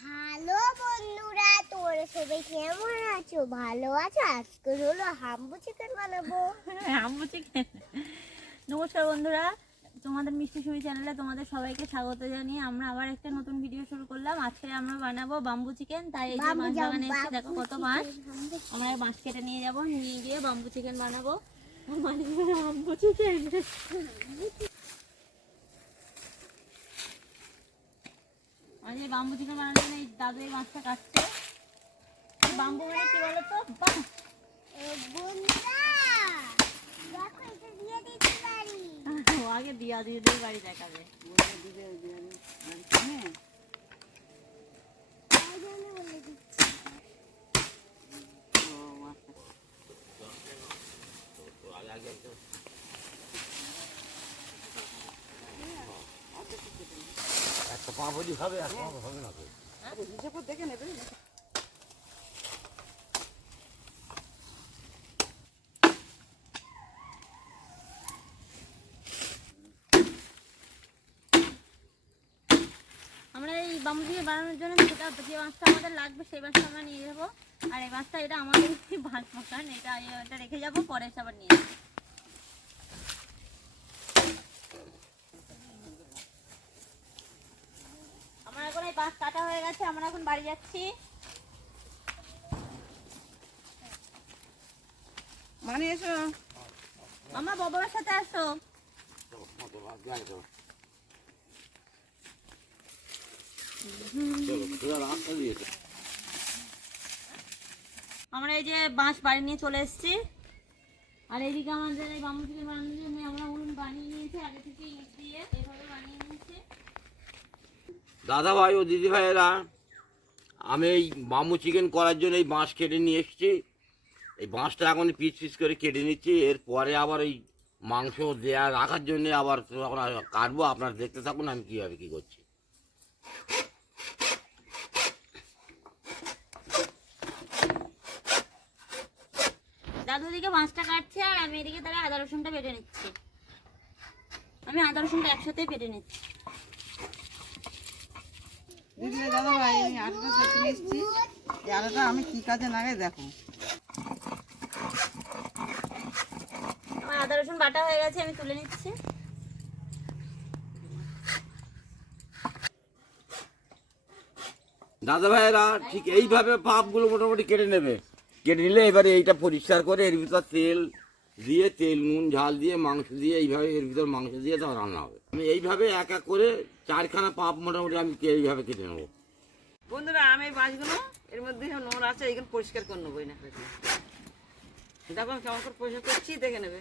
Hello বন্ধুরা, তোমরা সবাই কেমন আছো? ভালো আছো? আজকে হলো হাম্বু চিকেন বানাবো। হাম্বু চিকেন। নমস্কার বন্ধুরা, তোমাদের মিষ্টি সুমি চ্যানেলে তোমাদের সবাইকে স্বাগত জানিয়ে আমরা আবার একটা নতুন ভিডিও শুরু করলাম। আজকে আমরা বানাবো বাম্বু চিকেন। তাই এই যে মাছ বাগানে এসেছি, দেখো কত মাছ। আমরা মাছ কেটে নিয়ে যাবো, নিয়ে গিয়ে বাম্বু চিকেন বানাবো। বাম্বু চিকেন আর এই বাম্বু চিকেন বানানোর জন্য এই দাদু এই মাছটা কাটছে। বাম্বু মানে কি বলতো? আগে দিয়া দিয়ে বাড়ি দেখাবে। একটা পা ভরি হবে আর হবে না তো দেখে নেবে। আমরা এই বাম্বু চিকেন বানানোর জন্য যেটা যে মাছটা আমাদের লাগবে সেই মাছটা আমরা নিয়ে যাবো। আর এই মাছটা এটা আমাদের ভাত মাখান, এটা রেখে যাবো, পরে আবার নিয়ে যাবো। আমার এখন এই মাছ কাটা হয়ে গেছে, আমরা এখন বাড়ি যাচ্ছি। মানে এসো মামা বাবার সাথে আসো। আমরা এই যে বাঁশ বাড়ি নিয়ে চলে এসেছি। আর এইদিকে আমাদের এই বাম্বু চিকেন বানানোর জন্য আমরা উনুন বানিয়ে নিয়েছি, আগে থেকে ইট দিয়ে এভাবে বানিয়ে নিয়েছি। দাদা ভাই ও দিদি ভাইয়েরা, আমি এই বাম্বু চিকেন করার জন্য এই বাঁশ কেটে নিয়ে এসেছি। এই বাঁশটা এখন পিস পিস করে কেটে নিচ্ছি। এরপরে আবার এই মাংস দেয়া রাখার জন্য আবার তখন কাটবো। আপনারা দেখতে থাকুন আমি কীভাবে কী করছি। দাদু এদিকে মাছটা কাটছে আর আমি এদিকে তাহলে আদা রসুনটা বেটে নিচ্ছি। আমি আদা রসুনটা একসাথেই বেটে নিচ্ছি। দাদা ভাই আমি আটাটা করতে এসেছি। এই আটাটা আমি কি কাজে লাগাই দেখো। আমার আদা রসুন বাটা হয়ে গেছে, আমি তুলে নিচ্ছি। দাদা ভাইয়েরা ঠিক এইভাবে পাপগুলো মোটামুটি কেটে নেবে। কেটে নিলে এবারে এইটা পরিষ্কার করে এর ভিতর তেল দিয়ে, তেল নুন ঝাল দিয়ে মাংস দিয়ে এইভাবে এর ভিতর মাংস দিয়ে তাও রান্না হবে। আমি এইভাবে এক এক করে চারখানা পাপ মোটামুটি আমি এইভাবে কেটে নেবো। বন্ধুরা আমি এই মাছগুলো এর মধ্যে নোংরা আছে, এইগুলো পরিষ্কার করে নেবো। না দেখো আমি কেমন করে পরিষ্কার করছি, দেখে নেবে।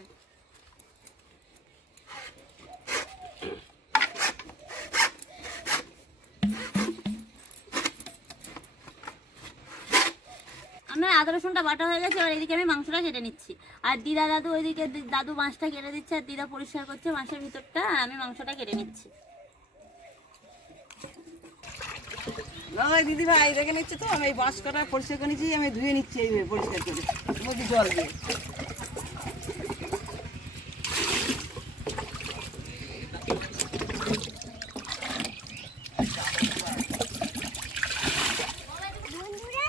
আমার আদা রসুনটা বাটা হয়ে গেছে, এবার এদিকে আমি মাংসটা কেটে নিচ্ছি। আর দিদা দাদু ওইদিকে দাদু মাছটা কেটে দিচ্ছে, আর দিদা পরিষ্কার করছে মাছের ভিতরটা, আর আমি মাংসটা কেটে নিচ্ছি। দিদি ভাই দেখে নিচ্ছে তো, আমি এই বাঁশ কাটা পরিষ্কার করে নিচ্ছি, আমি ধুয়ে নিচ্ছি এইভাবে পরিষ্কার করে মধ্যে জল দিয়ে। বন্ধুরা,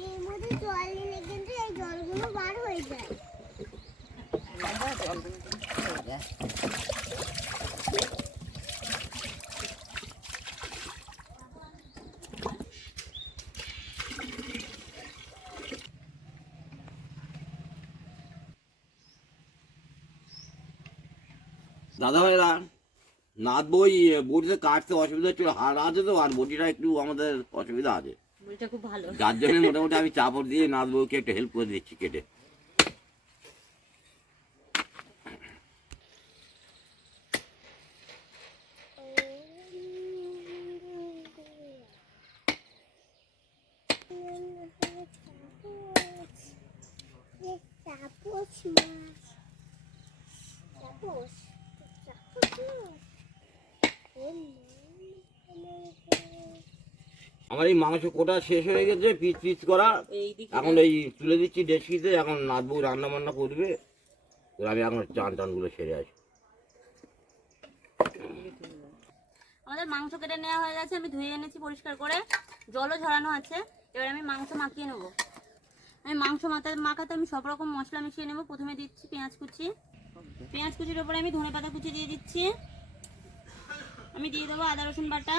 এর মধ্যে জল দিলে কিন্তু এই জলগুলো বার হয়ে যায়। দাদা ভাইরা, নাথ বই বটিতে কাটতে অসুবিধা হচ্ছিল, হাড় আছে তো, আর বটিটা একটু আমাদের অসুবিধা আছে, বইটা খুব ভালো। যার জন্য মোটামুটি আমি চাপড় দিয়ে নাথ বউকে একটু হেল্প করে দিচ্ছি কেটে। আমার এই মাংস কোটা শেষ হয়ে গেছে, পিস পিস করা। এখন এই তুলে দিচ্ছি ডেস্কিতে। এখন নাতবউ রান্না বান্না করবে, আমি এখন চান টানগুলো সেরে আসি। আমাদের মাংস কেটে নেওয়া হয়ে গেছে, আমি ধুয়ে এনেছি পরিষ্কার করে, জলও ঝরানো আছে। এবার আমি মাংস মাখিয়ে নেবো। আমি মাংস মাখাতে আমি সব রকম মশলা মিশিয়ে নেবো। প্রথমে দিচ্ছি পেঁয়াজ কুচি, পেঁয়াজ কুচির ওপরে আমি ধনে পাতা কুচি দিয়ে দিচ্ছি। আমি দিয়ে দেবো আদা রসুন বাটা,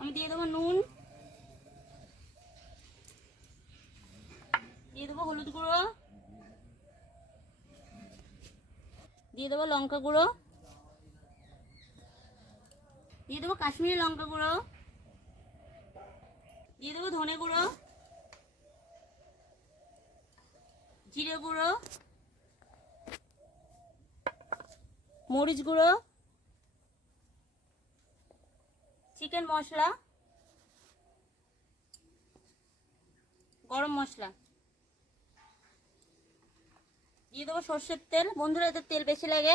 আমি দিয়ে দেবো নুন, দিয়ে দেবো হলুদ গুঁড়ো, দিয়ে দেবো লঙ্কা গুঁড়ো, দিয়ে দেবো কাশ্মীরি লঙ্কা গুঁড়ো, দিয়ে দেবো ধনে গুঁড়ো, জিরে গুঁড়ো, মরিচ গুঁড়ো, চিকেন মশলা, গরম মশলা, দিয়ে দেবো সর্ষের তেল। বন্ধুরা এতে তেল বেশি লাগে।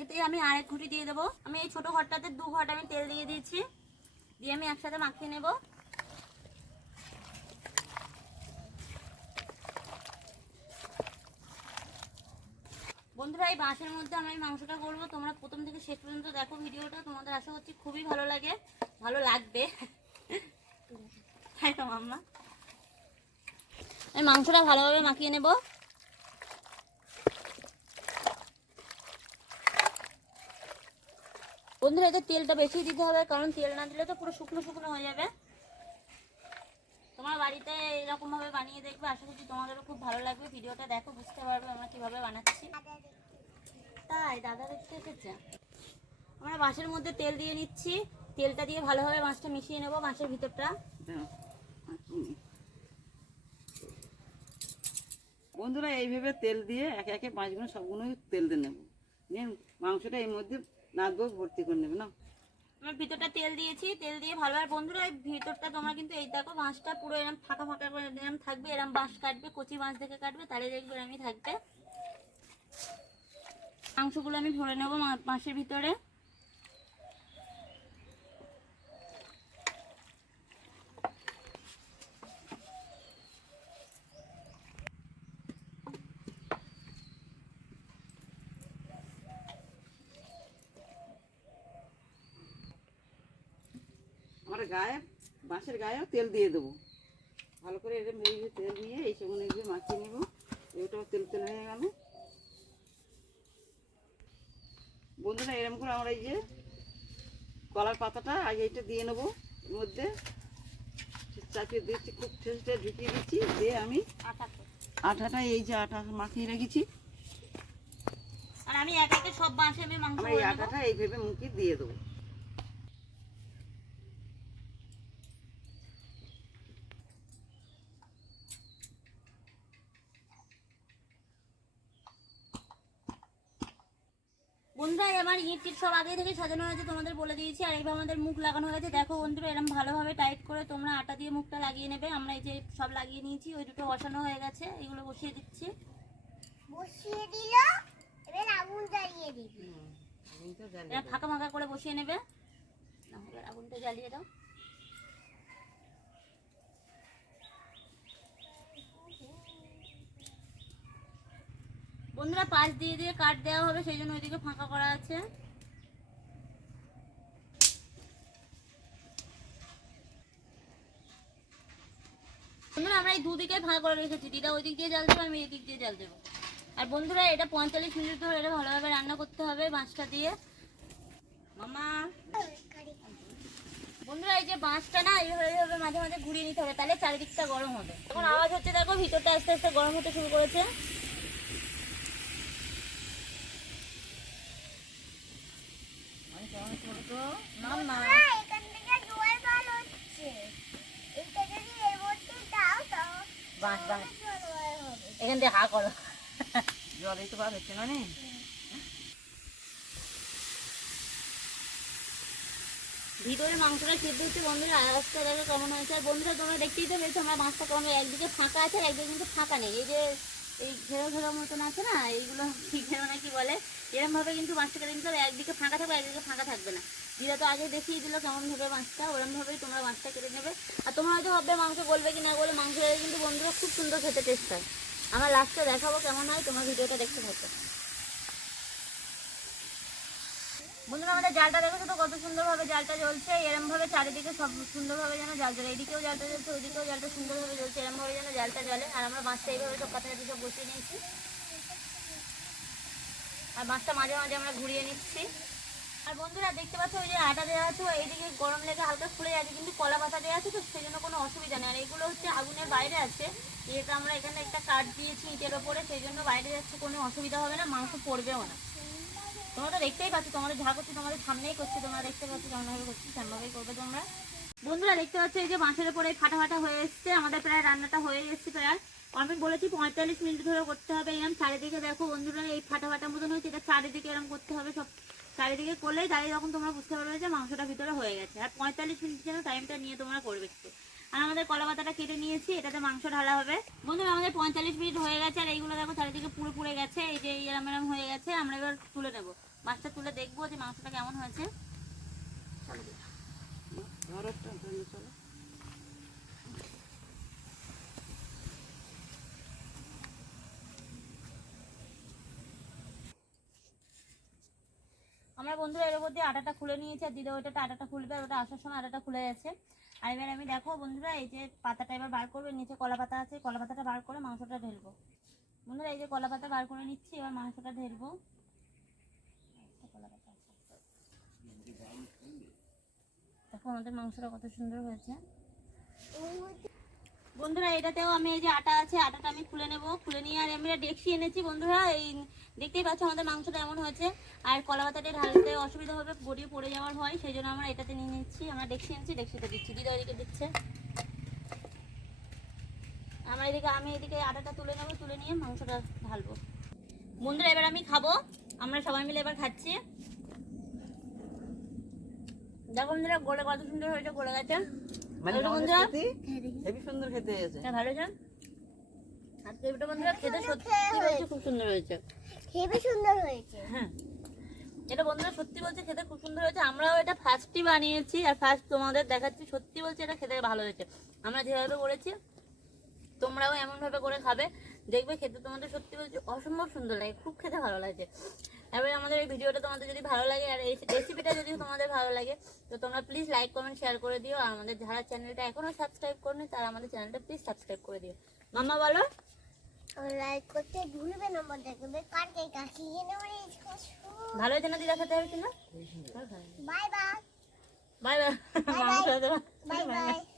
এতে আমি আরেক ঘুঁটি দিয়ে দেবো। আমি এই ছোট ঘরটাতে 2 ঘট আমি তেল দিয়ে দিয়েছি, দিয়ে আমি একসাথে মাখিয়ে নেব। বন্ধুরা এই বাঁশের মধ্যে আমি মাংসটা করবো। তোমরা প্রথম থেকে শেষ পর্যন্ত দেখো ভিডিওটা, তোমাদের আশা করছি খুবই ভালো লাগবে। তাই তো মাম্মা, আমি মাংসটা ভালোভাবে মাখিয়ে নেব। বন্ধুরা এতে তেলটা বেশি দিতে হবে, কারণ তেল না দিলে তো পুরো শুকনো শুকনো হয়ে যাবে। তোমার বাড়িতে এরকম ভাবে বানিয়ে দেখবে, আশা করছি তোমাদেরও খুব ভালো লাগবে। ভিডিওটা দেখো, বুঝতে পারবে আমরা কিভাবে বানাচ্ছি। তাই দাদা দেখতে এসেছে। আমরা বাঁশের মধ্যে তেল দিয়ে নিচ্ছি, তেলটা দিয়ে ভালোভাবে মাছটা মিশিয়ে নেবো, মাছের ভিতরটা। বন্ধুরা এইভাবে তেল দিয়ে একে একে মাছগুলো সবগুলোই তেল দিয়ে নেবো, নিয়ে মাংসটা এর মধ্যে নাদবো, ভর্তি করে নেবে না। আমার ভিতরটা তেল দিয়েছি, তেল দিয়ে ভালোভাবে। বন্ধুরা এই ভিতরটা তোমরা কিন্তু এই দেখো মাছটা পুরো এরকম ফাঁকা ফাঁকা করে এরকম থাকবে, এরকম বাঁশ কাটবে, কচি মাছ দেখে কাটবে, তাহলে দেখবে এরকমই থাকবে। মাংসগুলো আমি ভরে নেবো মাছের ভিতরে। আমরা গায়ে বাঁশের গায়েও তেল দিয়ে দেবো, ভালো করে এরকম ভেবে তেল দিয়ে এই সব এগুলো মাখিয়ে নেবো। এটাও তেল তেল হয়ে গেল। বন্ধুরা এরকম করে আমরা এই যে কলার পাতাটা আগে এটা দিয়ে নেবো, এর মধ্যে চাপিয়ে দিচ্ছি, খুব ঠেসটা ঢুকিয়ে দিচ্ছি, দিয়ে আমি আটাটা এই যে আটা মাখিয়ে রেখেছি, আর আমি একে একে সব বাঁশে আমি মাংস আমরা এই আটাটা এইভাবে মুখে দিয়ে দেবো। বন্ধুরা আমার ইট সব আগে থেকে সাজানো হয়েছে, তোমাদের বলে দিয়েছি। আর এইভাবে আমাদের মুখ লাগানো হয়েছে, দেখো বন্ধুরা এরকম ভালোভাবে টাইট করে তোমরা আটা দিয়ে মুখটা লাগিয়ে নেবে। আমরা এই যে সব লাগিয়ে নিয়েছি, ওই দুটো বসানো হয়ে গেছে, এগুলো বসিয়ে দিচ্ছি। বসিয়ে দিল, এবার আগুন জ্বালিয়ে দিবি। এরা ফাঁকা ফাঁকা করে বসিয়ে নেবে। এবার আগুনটা জ্বালিয়ে দাও। বন্ধুরা পাশ দিয়ে দিয়ে কাট দেওয়া হবে, সেই জন্য ওইদিকে ফাঁকা করা আছে। বন্ধুরা আমরা এই দুদিকে ফাঁকা করে রেখেছি, দিদা ওই দিক দিয়ে জাল দেবো, আমি এই দিক দিয়ে জাল দেবো। আর বন্ধুরা এটা 45 মিনিট ধরে এটা ভালোভাবে রান্না করতে হবে বাঁশটা দিয়ে। মামা বন্ধুরা এই যে বাঁশটা না এইভাবে মাঝে মাঝে ঘুরিয়ে নিতে হবে, তাহলে চারিদিকটা গরম হবে। এখন আওয়াজ হচ্ছে, দেখো ভিতরটা আস্তে আস্তে গরম হতে শুরু করেছে। মামা এখান থেকে জল বার হচ্ছে, এইটা যদি এর মধ্যে দাও তাও বাঁশ বাঁশ জল বার হবে। এখান থেকে হা করো। জল এই তো বার হচ্ছে না রে। ভিতরে মাংসটা সিদ্ধ হচ্ছে বন্ধুরা, আওয়াজটা দেখো কেমন হয়েছে। আর বন্ধুরা তোমরা দেখতেই তো পেয়েছো আমরা মাছটা কেমন, একদিকে ফাঁকা আছে আর একদিকে কিন্তু ফাঁকা নেই। এই যে এই ঘেরো ঘেরো মতন আছে না, এইগুলো ঠিক ঘেরো না কি বলে, এরকম ভাবে কিন্তু মাছটা কেটে নিতে হবে। একদিকে ফাঁকা থাকবে, একদিকে ফাঁকা থাকবে না। দিদা তো আগে দেখিয়ে দিল কেমন ভাবে মাছটা, ওরকম ভাবেই তোমরা মাছটা কেটে নেবে। আর তোমরা হয়তো ভাববে মাংস গলবে কি না গলে, মাংস কিন্তু বন্ধুরা খুব সুন্দর খেতে টেস্ট হয়। আমার লাস্টে দেখাবো কেমন হয়, তোমার ভিডিওটা দেখতে থাকো। বন্ধুরা আমাদের জালটা দেখো তো কত সুন্দরভাবে জালটা জ্বলছে, এরম ভাবে চারিদিকে সব সুন্দরভাবে যেন জাল জ্বলে, এদিকেও জালটা জ্বলছে, ওইদিকেও জালটা সুন্দরভাবে জ্বলছে, এরম ভাবে যেন জালটা জ্বলে। আর আমরা মাছটা এইভাবে সব কাছাকাছি সব বসিয়ে নিয়েছি, আর মাছটা মাঝে মাঝে আমরা ঘুরিয়ে নিচ্ছি। আর বন্ধুরা দেখতে পাচ্ছ ওই যে আটা দেওয়া আছে, এইদিকে গরম লেগে হালকা ফুলে যাচ্ছে, কিন্তু কলা পাতা দেওয়া আছে তো সেই জন্য কোনো অসুবিধা নেই। আর এগুলো হচ্ছে আগুনের বাইরে আছে, যেহেতু আমরা এখানে একটা কাঠ দিয়েছি ইটের ওপরে, সেই জন্য বাইরে যাচ্ছে, কোনো অসুবিধা হবে না, মাংস পড়বেও না। তোমরা তো দেখতেই পাচ্ছ, তোমাদের যা করছি তোমাদের সামনেই করছি, তোমরা দেখতে পাচ্ছ কেমনভাবে করছি, তেমনভাবেই করবে তোমরা। বন্ধুরা দেখতে পাচ্ছ এই যে মাছের উপরে ফাটা ফাটা হয়ে এসছে, আমাদের প্রায় রান্নাটা হয়ে এসছে প্রায়। আমি বলেছি 45 মিনিট ধরে করতে হবে। এরকম চারিদিকে দেখো বন্ধুরা এই ফাটা ফাটা মতন হয়েছে, এটা চারিদিকে এরকম করতে হবে, সব চারিদিকে করলেই দাঁড়িয়ে তখন তোমরা বুঝতে পারবে যে মাংসটা ভিতরে হয়ে গেছে। আর 45 মিনিট যেন টাইমটা নিয়ে তোমরা করবে একটু। আর আমাদের কলা পাতাটা কেটে নিয়েছি, এটাতে মাংস ঢালা হবে। বন্ধুরা আমাদের 45 মিনিট হয়ে গেছে, আর এইগুলো দেখো চারিদিকে পুরো পুড়ে গেছে, এই যে এরম এরম হয়ে গেছে। আমরা এবার তুলে নেবো, মাছটা তুলে দেখবো যে মাংসটা কেমন হয়েছে। আমরা বন্ধুরা এর মধ্যে আটাটা খুলে নিয়েছি, আর দিদা ওইটাতে আটাটা খুলবে, আর ওটা আসার সময় আটাটা খুলে গেছে। আর এবার আমি দেখো বন্ধুরা এই যে পাতাটা এবার বার করবে, নিচে কলা পাতা আছে, কলা পাতাটা বার করে মাংসটা ঢেলবো। বন্ধুরা এই যে কলা পাতা বার করে নিচ্ছি, এবার মাংসটা ঢেলবো। দেখো আমাদের মাংসটা কত সুন্দর হয়েছে। বন্ধুরা এটাতেও আমি এই যে আটা আছে, আটাটা আমি খুলে নেব, খুলে নিয়ে আর আমরা ডেকসি এনেছি বন্ধুরা, এই দেখতেই পাচ্ছ আমাদের মাংসটা এমন হয়েছে। আর কলা পাতাটা ঢালতে অসুবিধা হবে, গড়িয়ে পড়ে যাওয়ার হয়, সেই জন্য আমরা এটাতে নিয়ে নিচ্ছি। আমরা ডেকসি এনেছি, ডেকসিতে দিচ্ছি, দিদা ওইদিকে দিচ্ছে। আমরা এদিকে আমি এদিকে আটাটা তুলে নেবো, তুলে নিয়ে মাংসটা ঢালবো। বন্ধুরা এবার আমি খাবো, আমরা সবাই মিলে এবার খাচ্ছি। দেখো বন্ধুরা গোলে কত সুন্দর হয়েছে, গোলে গেছে বন্ধুরা, হেবি সুন্দর খেতে হয়েছে, ভালো হয়েছে। আজকে এটা বন্ধুরা খেতে সত্যি বলছে খুব সুন্দর হয়েছে, হেবি সুন্দর হয়েছে। হ্যাঁ এটা বন্ধুরা সত্যি বলছে খেতে খুব সুন্দর হয়েছে। আমরাও এটা ফার্স্টই বানিয়েছি, আর ফার্স্ট তোমাদের দেখাচ্ছি, সত্যি বলছে এটা খেতে ভালো হয়েছে। আমরা যেভাবে করেছি তোমরাও এমনভাবে করে খাবে, দেখবে খেতে তোমাদের সত্যি বলছে অসম্ভব সুন্দর লাগে, খুব খেতে ভালো লাগে। এবার আমাদের এই ভিডিওটা তোমাদের যদি ভালো লাগে, আর এই রেসিপিটা যদি তোমাদের ভালো লাগে, তো তোমরা প্লিজ লাইক কমেন্ট শেয়ার করে দিও। আর আমাদের যারা চ্যানেলটা এখনো সাবস্ক্রাইব করনি তারা আমাদের চ্যানেলটা প্লিজ সাবস্ক্রাইব করে দিও। মাম্মা বলো, লাইক করতে ভুলবে না, দেখবে কাটকে কাটিয়ে নেবে। ভালো হয়েছে না দিদা, খেতে হবে কিনা? Bye bye bye bye. Bye bye.